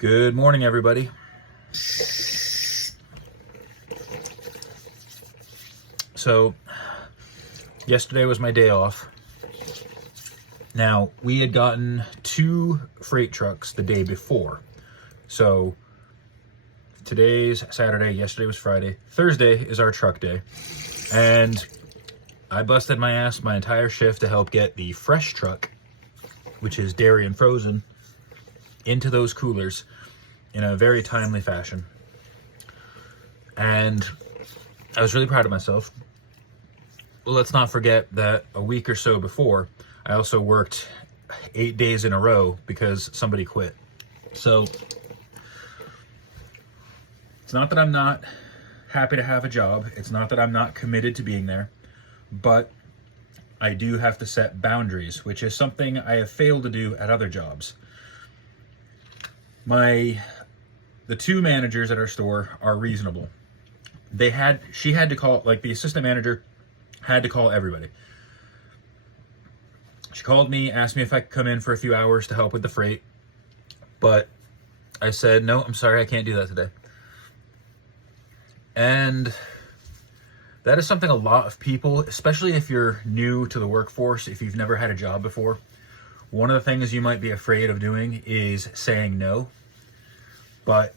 Good morning, everybody. So, yesterday was my day off. Now, we had gotten 2 freight trucks the day before. So, today's Saturday, yesterday was Friday. Thursday is our truck day. And I busted my ass my entire shift to help get the fresh truck, which is dairy and frozen, into those coolers in a very timely fashion. And I was really proud of myself. Well, let's not forget that a week or so before, I also worked 8 days in a row because somebody quit. So it's not that I'm not happy to have a job. It's not that I'm not committed to being there, but I do have to set boundaries, which is something I have failed to do at other jobs. The 2 managers at our store are reasonable. She had to call, like the assistant manager had to call everybody. She called me, asked me if I could come in for a few hours to help with the freight, but I said, no, I'm sorry, I can't do that today. And that is something a lot of people, especially if you're new to the workforce, if you've never had a job before, one of the things you might be afraid of doing is saying no, but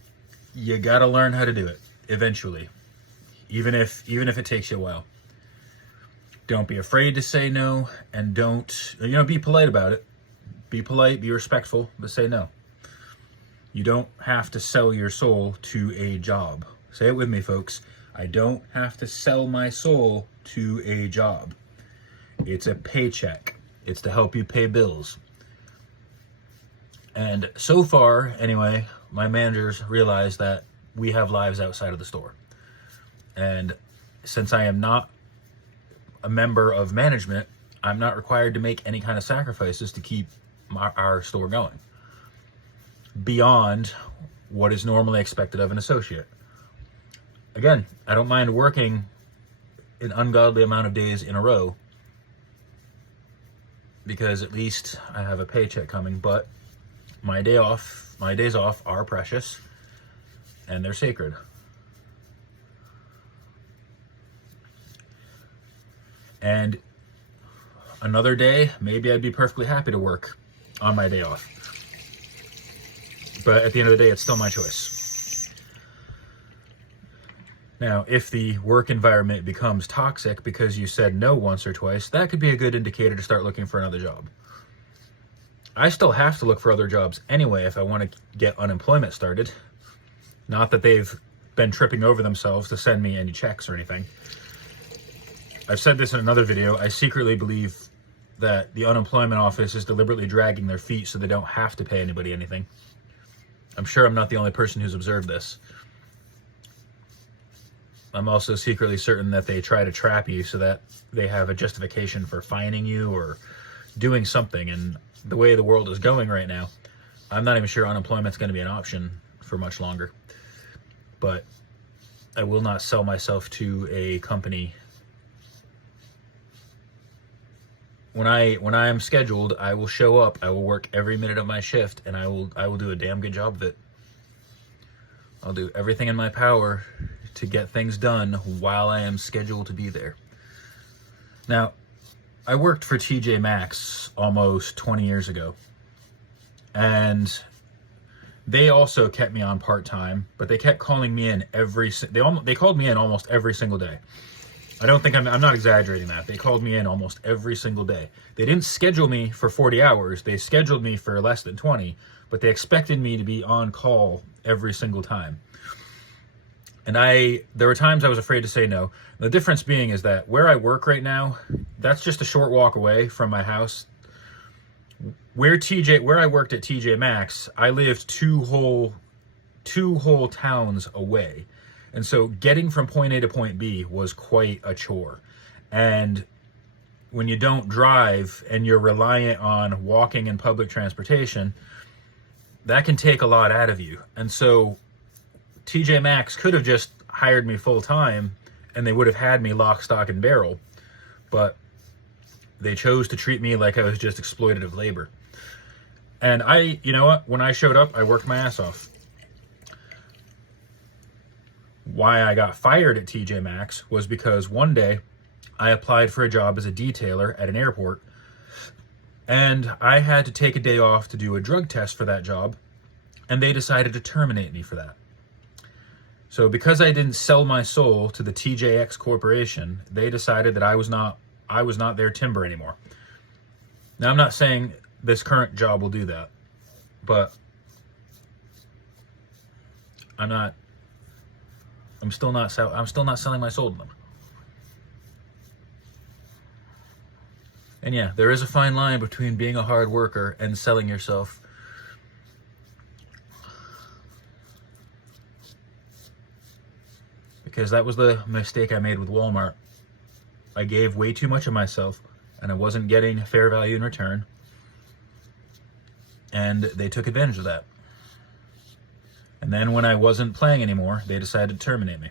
you gotta learn how to do it eventually, even if it takes you a while. Don't be afraid to say no, and don't, be polite about it. Be polite, be respectful, but say no. You don't have to sell your soul to a job. Say it with me, folks. I don't have to sell my soul to a job. It's a paycheck. It's to help you pay bills. And so far, anyway, my managers realize that we have lives outside of the store. And since I am not a member of management, I'm not required to make any kind of sacrifices to keep our store going beyond what is normally expected of an associate. Again, I don't mind working an ungodly amount of days in a row because at least I have a paycheck coming, but my days off are precious and they're sacred. And another day, maybe I'd be perfectly happy to work on my day off. But at the end of the day, it's still my choice. Now, if the work environment becomes toxic because you said no once or twice, that could be a good indicator to start looking for another job. I still have to look for other jobs anyway if I want to get unemployment started. Not that they've been tripping over themselves to send me any checks or anything. I've said this in another video. I secretly believe that the unemployment office is deliberately dragging their feet so they don't have to pay anybody anything. I'm sure I'm not the only person who's observed this. I'm also secretly certain that they try to trap you so that they have a justification for fining you or doing something. And the way the world is going right now, I'm not even sure unemployment's going to be an option for much longer. But I will not sell myself to a company. When I am scheduled, I will show up. I will work every minute of my shift, and I will do a damn good job of it. I'll do everything in my power to get things done while I am scheduled to be there. Now, I worked for TJ Maxx almost 20 years ago, and they also kept me on part-time, but they kept calling me in they called me in almost every single day. I'm not exaggerating that. They called me in almost every single day. They didn't schedule me for 40 hours. They scheduled me for less than 20, but they expected me to be on call every single time. And there were times I was afraid to say no. The difference being is that where I work right now, that's just a short walk away from my house. Where I worked at TJ Maxx, I lived two whole towns away. And so getting from point A to point B was quite a chore. And when you don't drive and you're reliant on walking and public transportation, that can take a lot out of you. And so TJ Maxx could have just hired me full time and they would have had me lock, stock, and barrel. But they chose to treat me like I was just exploitative labor. And you know what? When I showed up, I worked my ass off. Why I got fired at TJ Maxx was because one day I applied for a job as a detailer at an airport, and I had to take a day off to do a drug test for that job, and they decided to terminate me for that. So because I didn't sell my soul to the TJX Corporation, they decided that I was not their timber anymore. Now, I'm not saying this current job will do that, but I'm still not selling my soul to them. And yeah, there is a fine line between being a hard worker and selling yourself. Because that was the mistake I made with Walmart. I gave way too much of myself, and I wasn't getting fair value in return. And they took advantage of that. And then when I wasn't playing anymore, they decided to terminate me.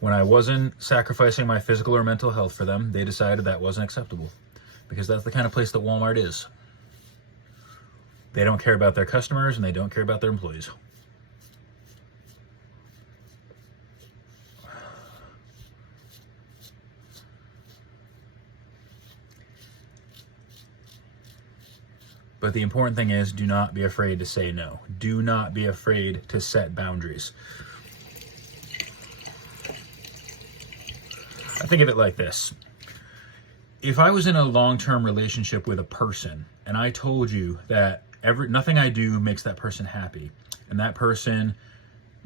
When I wasn't sacrificing my physical or mental health for them, they decided that wasn't acceptable. Because that's the kind of place that Walmart is. They don't care about their customers, and they don't care about their employees. But the important thing is, do not be afraid to say no. Do not be afraid to set boundaries. I think of it like this. If I was in a long-term relationship with a person, and I told you that nothing I do makes that person happy, and that person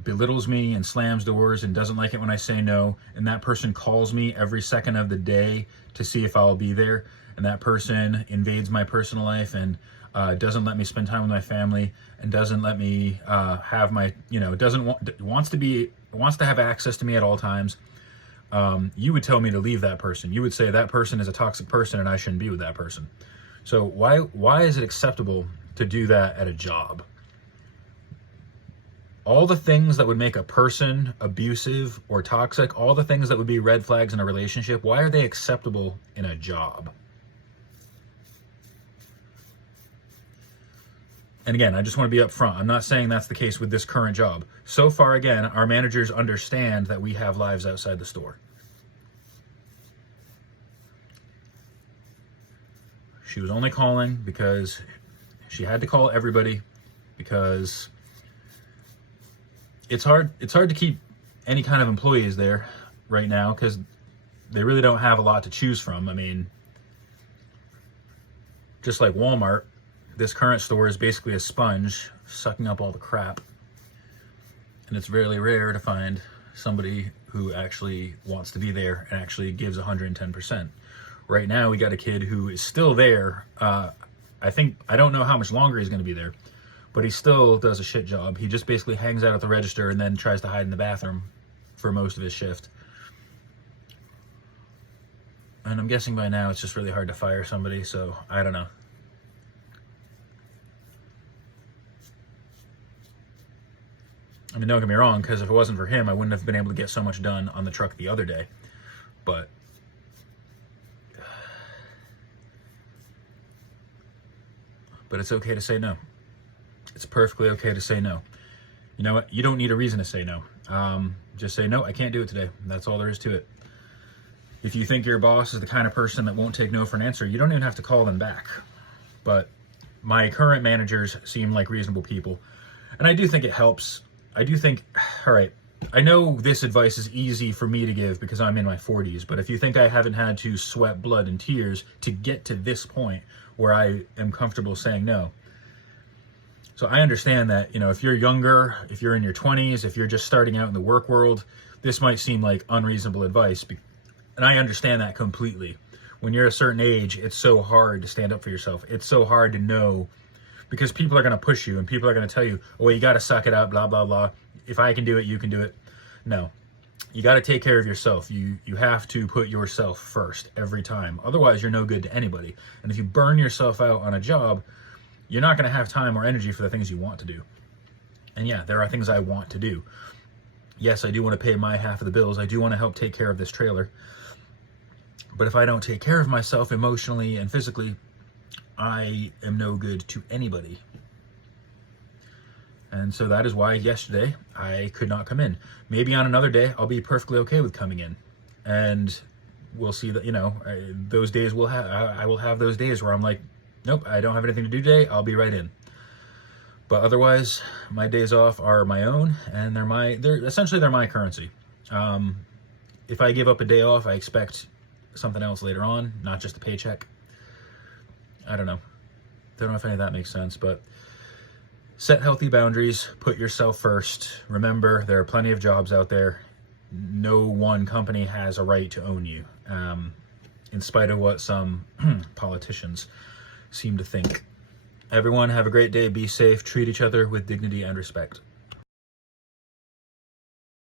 belittles me and slams doors and doesn't like it when I say no, and that person calls me every second of the day to see if I'll be there, and that person invades my personal life and doesn't let me spend time with my family, and doesn't let me have my, wants to have access to me at all times, you would tell me to leave that person. You would say that person is a toxic person and I shouldn't be with that person. So why is it acceptable to do that at a job? All the things that would make a person abusive or toxic, all the things that would be red flags in a relationship, why are they acceptable in a job? And again, I just want to be upfront. I'm not saying that's the case with this current job. So far, again, our managers understand that we have lives outside the store. She was only calling because she had to call everybody, because it's hard to keep any kind of employees there right now, because they really don't have a lot to choose from. I mean, just like Walmart, this current store is basically a sponge sucking up all the crap. And it's really rare to find somebody who actually wants to be there and actually gives 110%. Right now, we got a kid who is still there. I don't know how much longer he's going to be there, but he still does a shit job. He just basically hangs out at the register and then tries to hide in the bathroom for most of his shift. And I'm guessing by now it's just really hard to fire somebody, so I don't know. I mean, don't get me wrong, because if it wasn't for him, I wouldn't have been able to get so much done on the truck the other day. But it's okay to say no. It's perfectly okay to say no. You know what? You don't need a reason to say no. Just say, no, I can't do it today. That's all there is to it. If you think your boss is the kind of person that won't take no for an answer, you don't even have to call them back. But my current managers seem like reasonable people. And I do think it helps. I do think, all right, I know this advice is easy for me to give because I'm in my 40s, but if you think I haven't had to sweat blood and tears to get to this point where I am comfortable saying no. So I understand that, if you're younger, if you're in your 20s, if you're just starting out in the work world, this might seem like unreasonable advice. And I understand that completely. When you're a certain age, it's so hard to stand up for yourself. It's so hard to know, because people are going to push you and people are going to tell you, oh, well, you got to suck it up, blah, blah, blah. If I can do it, you can do it. No, you got to take care of yourself. You have to put yourself first every time. Otherwise, you're no good to anybody. And if you burn yourself out on a job, you're not going to have time or energy for the things you want to do. And yeah, there are things I want to do. Yes, I do want to pay my half of the bills. I do want to help take care of this trailer. But if I don't take care of myself emotionally and physically, I am no good to anybody. And so that is why yesterday I could not come in. Maybe on another day I'll be perfectly okay with coming in, and we'll see that, those days will have, I will have those days where I'm like, nope, I don't have anything to do today, I'll be right in. But otherwise, my days off are my own, and they're essentially my currency. If I give up a day off, I expect something else later on, not just a paycheck. I don't know. Don't know if any of that makes sense, but set healthy boundaries, put yourself first. Remember, there are plenty of jobs out there. No one company has a right to own you, in spite of what some politicians seem to think. Everyone have a great day, be safe, treat each other with dignity and respect.